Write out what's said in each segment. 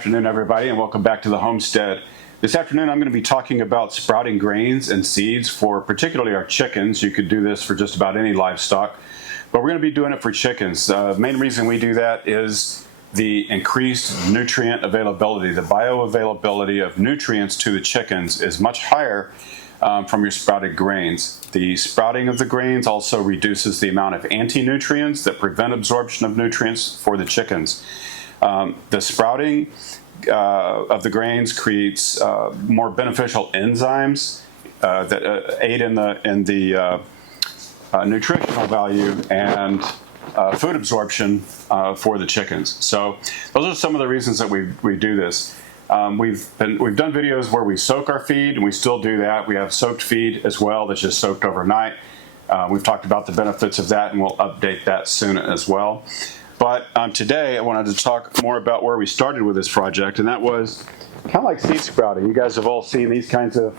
afternoon, everybody, and welcome back to the Homestead. This afternoon, I'm going to be talking about sprouting grains and seeds for particularly our chickens. You could do this for just about any livestock, but we're going to be doing it for chickens. The main reason we do that is the increased nutrient availability. The bioavailability of nutrients to the chickens is much higher from your sprouted grains. The sprouting of the grains also reduces the amount of anti-nutrients that prevent absorption of nutrients for the chickens. The sprouting of the grains creates more beneficial enzymes that aid in the nutritional value and food absorption for the chickens. So those are some of the reasons that we do this. We've done videos where we soak our feed, and we still do that. We have soaked feed as well that's just soaked overnight. We've talked about the benefits of that, and we'll update that soon as well. But today I wanted to talk more about where we started with this project, and that was kind of like seed sprouting. You guys have all seen these kinds of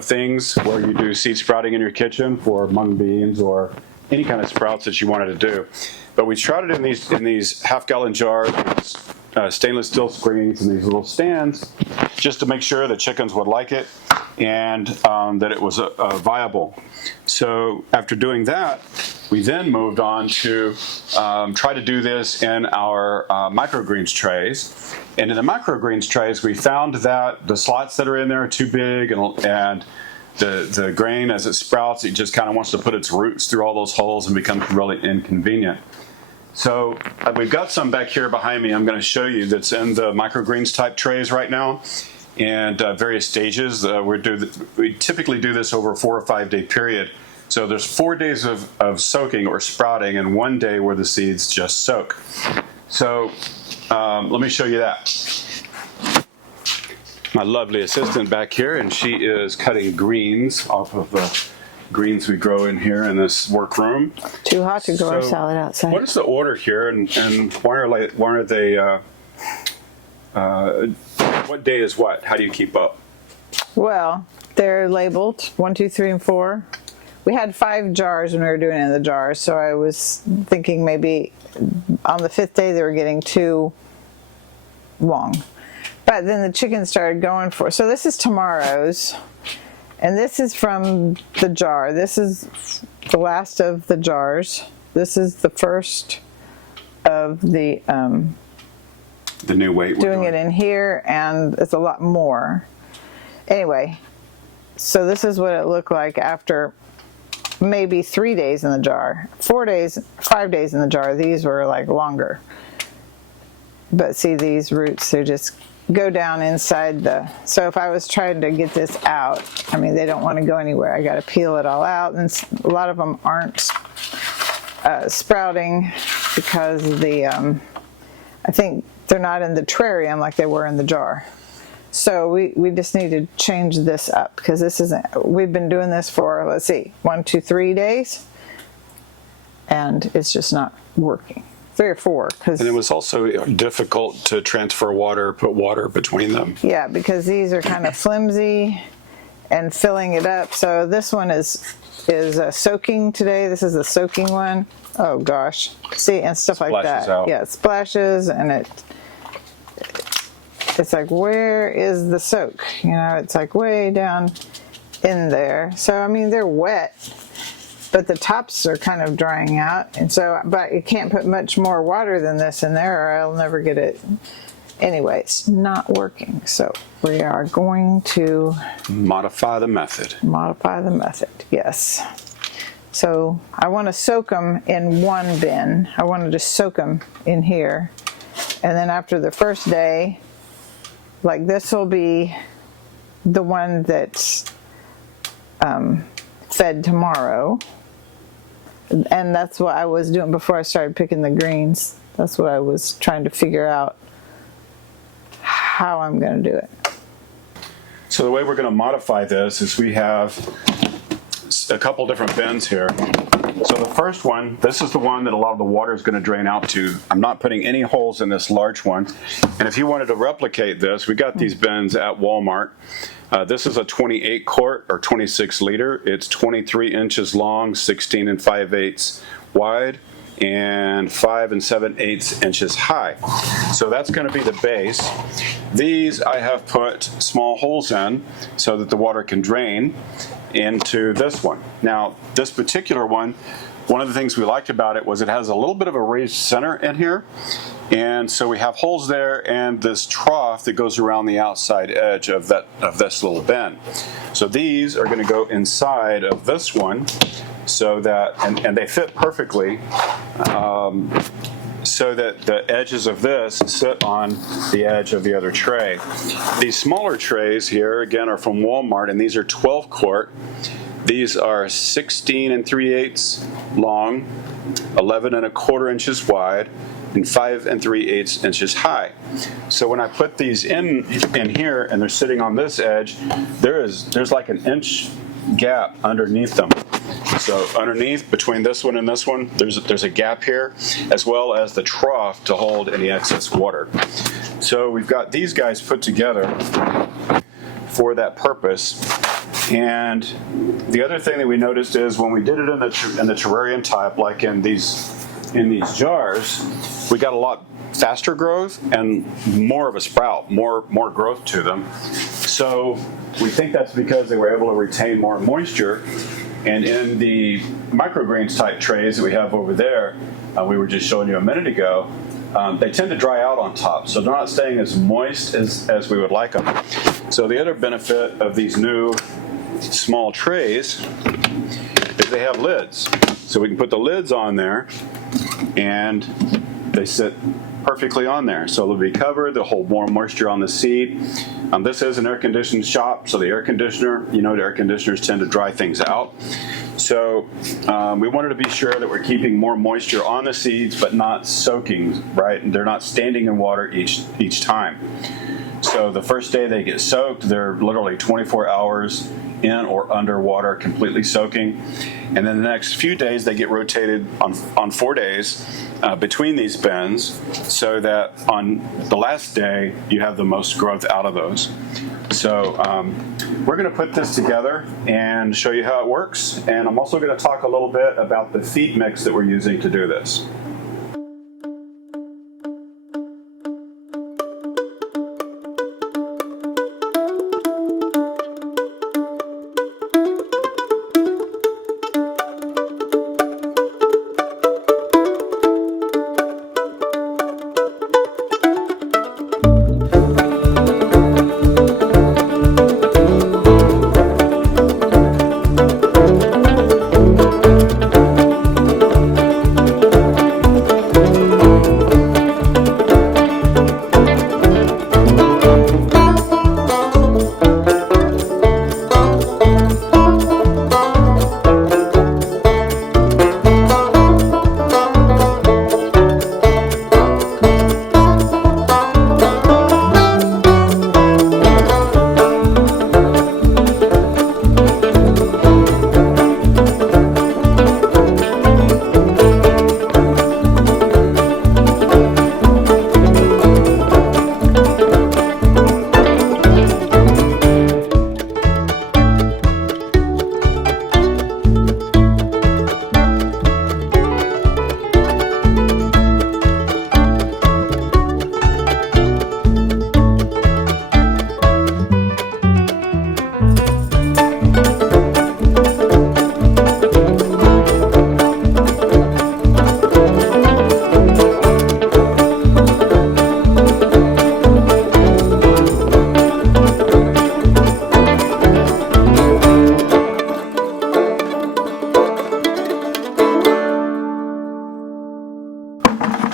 things where you do seed sprouting in your kitchen for mung beans or any kind of sprouts that you wanted to do. But we sprouted in these half-gallon jars, stainless steel screens, and these little stands, just to make sure the chickens would like it and that it was viable. So after doing that, we then moved on to try to do this in our microgreens trays. And in the microgreens trays, we found that the slots that are in there are too big, and the grain, as it sprouts, it just kind of wants to put its roots through all those holes and becomes really inconvenient. So we've got some back here behind me I'm going to show you that's in the microgreens type trays right now, and various stages. We typically do this over a 4 or 5 day period. So there's 4 days of soaking or sprouting and 1 day where the seeds just soak. So let me show you that. My lovely assistant back here, and she is cutting greens off of the greens we grow in here in this workroom. Too hot to grow our salad outside. What is the order here, and why are they? What day is what? How do you keep up? Well, they're labeled 1, 2, 3, and 4. We had 5 jars when we were doing it in the jars, so I was thinking maybe on the 5th day they were getting too long. But then the chickens started going for it. So this is tomorrow's, and this is from the jar. This is the last of the jars. This is the first of the new weight. Doing it in here, and it's a lot more. Anyway, so this is what it looked like after maybe 3 days in the jar. 4 days, 5 days in the jar. These were like longer. But see, these roots, they just go down inside so if I was trying to get this out, I mean, they don't want to go anywhere. I got to peel it all out, and a lot of them aren't sprouting because I think they're not in the terrarium like they were in the jar. So we just need to change this up, because this isn't, we've been doing this for, let's see, 1, 2, 3 days, and it's just not working. 3 or 4. And it was also difficult to transfer water, put water between them. Yeah, because these are kind of flimsy and filling it up. So this one is soaking today. This is the soaking one. Oh gosh. See, and stuff like that. Out. Yeah, it splashes, and it's like, where is the soak? You know, it's like way down in there. So I mean, they're wet, but the tops are kind of drying out, and so, but you can't put much more water than this in there, or I'll never get it. Anyway, it's not working, so we are going to modify the method. Modify the method, yes. So I want to soak them in one bin. I wanted to soak them in here, and then after the first day, like this will be the one that's fed tomorrow. And that's what I was doing before I started picking the greens. That's what I was trying to figure out how I'm going to do it. So the way we're going to modify this is we have a couple different bins here. So the first one, this is the one that a lot of the water is going to drain out to. I'm not putting any holes in this large one. And if you wanted to replicate this, we got these bins at Walmart. This is a 28 quart or 26 liter. It's 23 inches long, 16 5/8 wide, and 5 7/8 inches high. So that's going to be the base. These I have put small holes in so that the water can drain into this one. Now, this particular one of the things we liked about it was it has a little bit of a raised center in here. And so we have holes there and this trough that goes around the outside edge of this little bin. So these are going to go inside of this one so that, and they fit perfectly, so that the edges of this sit on the edge of the other tray. These smaller trays here, again, are from Walmart, and these are 12 quart. These are 16 3/8 long, 11 1/4 inches wide, and 5 3/8 inches high. So when I put these in here and they're sitting on this edge, there's like an inch gap underneath them. So underneath, between this one and this one, there's a gap here, as well as the trough to hold any excess water. So we've got these guys put together for that purpose. And the other thing that we noticed is when we did it in the terrarium type, like in these jars, we got a lot faster growth and more of a sprout, more growth to them. So we think that's because they were able to retain more moisture. And in the microgreens type trays that we have over there, we were just showing you a minute ago, they tend to dry out on top, so they're not staying as moist as we would like them. So the other benefit of these new small trays is they have lids. So we can put the lids on there and they sit perfectly on there. So they'll be covered, they'll hold more moisture on the seed. This is an air-conditioned shop, so the air conditioner, the air conditioners tend to dry things out. So we wanted to be sure that we're keeping more moisture on the seeds, but not soaking, right? They're not standing in water each time. So the first day they get soaked, they're literally 24 hours in or under water, completely soaking. And then the next few days they get rotated on 4 days between these bins, so that on the last day you have the most growth out of those. So we're going to put this together and show you how it works. And I'm also going to talk a little bit about the feed mix that we're using to do this.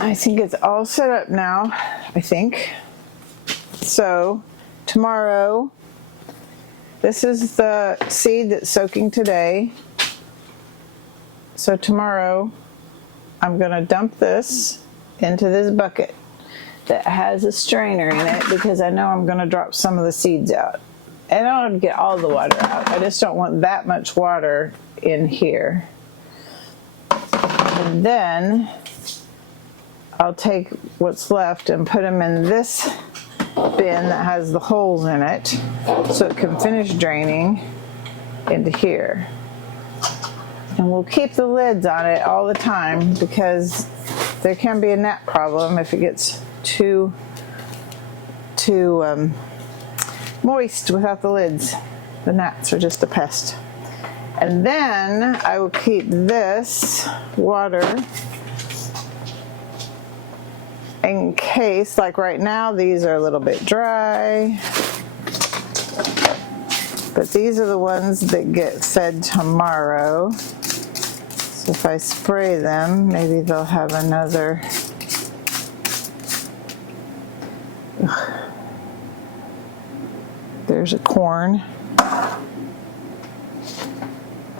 I think it's all set up now, I think. So tomorrow, this is the seed that's soaking today. So tomorrow, I'm going to dump this into this bucket that has a strainer in it, because I know I'm going to drop some of the seeds out. And I don't get all the water out. I just don't want that much water in here. And then I'll take what's left and put them in this bin that has the holes in it, so it can finish draining into here. And we'll keep the lids on it all the time because there can be a gnat problem if it gets too moist without the lids. The gnats are just a pest. And then I will keep this water in case, like right now, these are a little bit dry. But these are the ones that get fed tomorrow. So if I spray them, maybe they'll have another. There's a corn.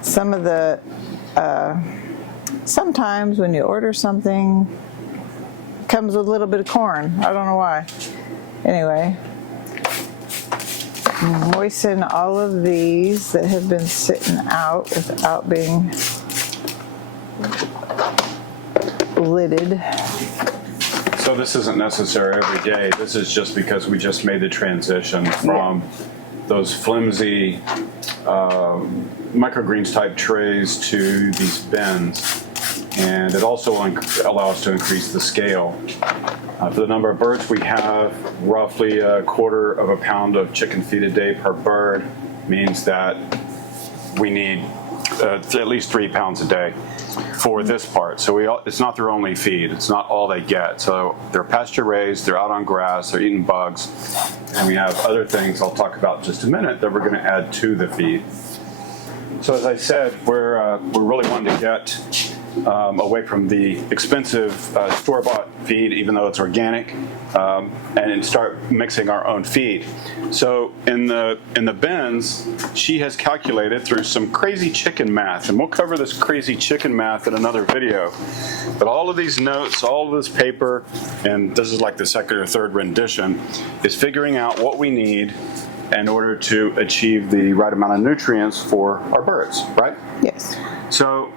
Some of the, sometimes when you order something, it comes with a little bit of corn. I don't know why. Anyway, moisten all of these that have been sitting out without being lidded. So this isn't necessary every day. This is just because we just made the transition from those flimsy microgreens type trays to these bins. And it also allows to increase the scale. For the number of birds we have, roughly 1/4 pound of chicken feed a day per bird means that we need at least 3 pounds a day for this part. So it's not their only feed. It's not all they get. So they're pasture raised, they're out on grass, they're eating bugs, and we have other things I'll talk about in just a minute that we're going to add to the feed. So as I said, we're really wanting to get away from the expensive store-bought feed, even though it's organic, and start mixing our own feed. So in the bins, she has calculated through some crazy chicken math, and we'll cover this crazy chicken math in another video. But all of these notes, all of this paper, and this is like the second or third rendition, is figuring out what we need in order to achieve the right amount of nutrients for our birds, right? Yes. So,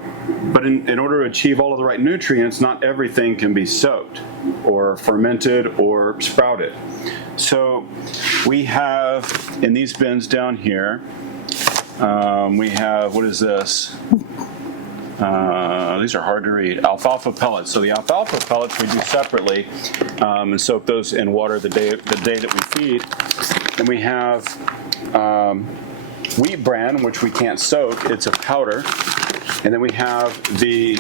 but in order to achieve all of the right nutrients, not everything can be soaked or fermented or sprouted. So we have in these bins down here, we have, what is this? These are hard to read. Alfalfa pellets. So the alfalfa pellets we do separately and soak those in water the day that we feed. And we have wheat bran, which we can't soak. It's a powder. And then we have the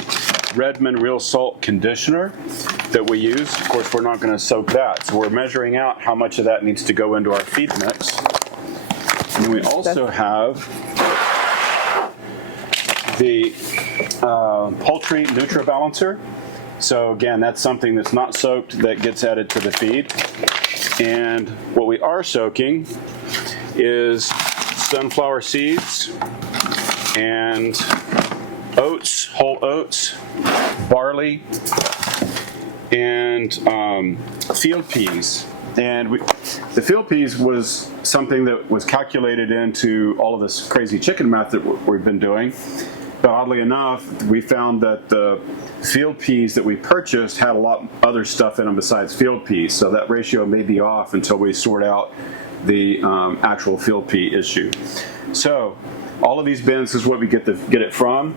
Redmond Real Salt conditioner that we use. Of course, we're not going to soak that. So we're measuring out how much of that needs to go into our feed mix. And then we also have the poultry NutriBalancer. So again, that's something that's not soaked that gets added to the feed. And what we are soaking is sunflower seeds and oats, whole oats, barley, and field peas. And the field peas was something that was calculated into all of this crazy chicken math that we've been doing. But oddly enough, we found that the field peas that we purchased had a lot other stuff in them besides field peas. So that ratio may be off until we sort out the actual field pea issue. So all of these bins is what we get it from.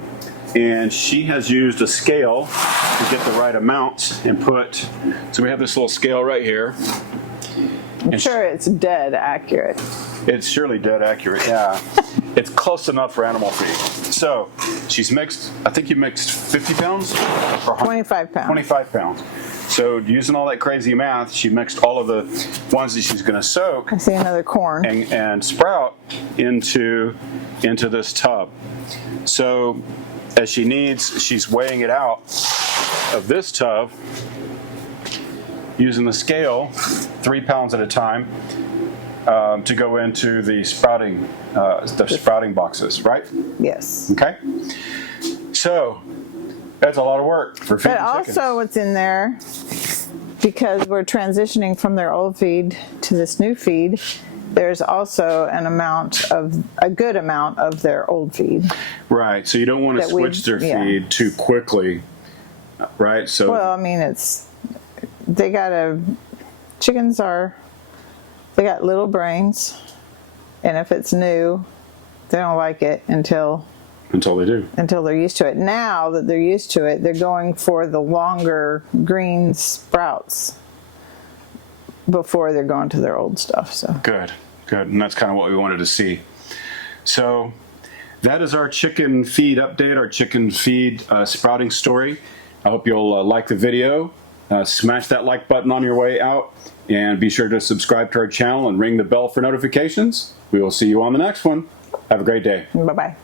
And she has used a scale to get the right amounts and put, so we have this little scale right here. I'm sure it's dead accurate. It's surely dead accurate, yeah. It's close enough for animal feed. So she's mixed, I think you mixed 50 pounds? 25 pounds. 25 pounds. So using all that crazy math, she mixed all of the ones that she's going to soak. I see another corn. And sprout into this tub. So as she needs, she's weighing it out of this tub using the scale 3 pounds at a time to go into the sprouting boxes, right? Yes. Okay. So that's a lot of work for feeding But chickens. also what's in there, because we're transitioning from their old feed to this new feed, there's also a good amount of their old feed. Right. So you don't want to switch their feed too quickly, right? So well, I mean, they got little brains, and if it's new, they don't like it until Until they do. until they're used to it. Now that they're used to it, they're going for the longer green sprouts before they're going to their old stuff. So Good, good. And that's kind of what we wanted to see. So that is our chicken feed update, our chicken feed sprouting story. I hope you'll like the video. Smash that like button on your way out, and be sure to subscribe to our channel and ring the bell for notifications. We will see you on the next one. Have a great day. bye-bye.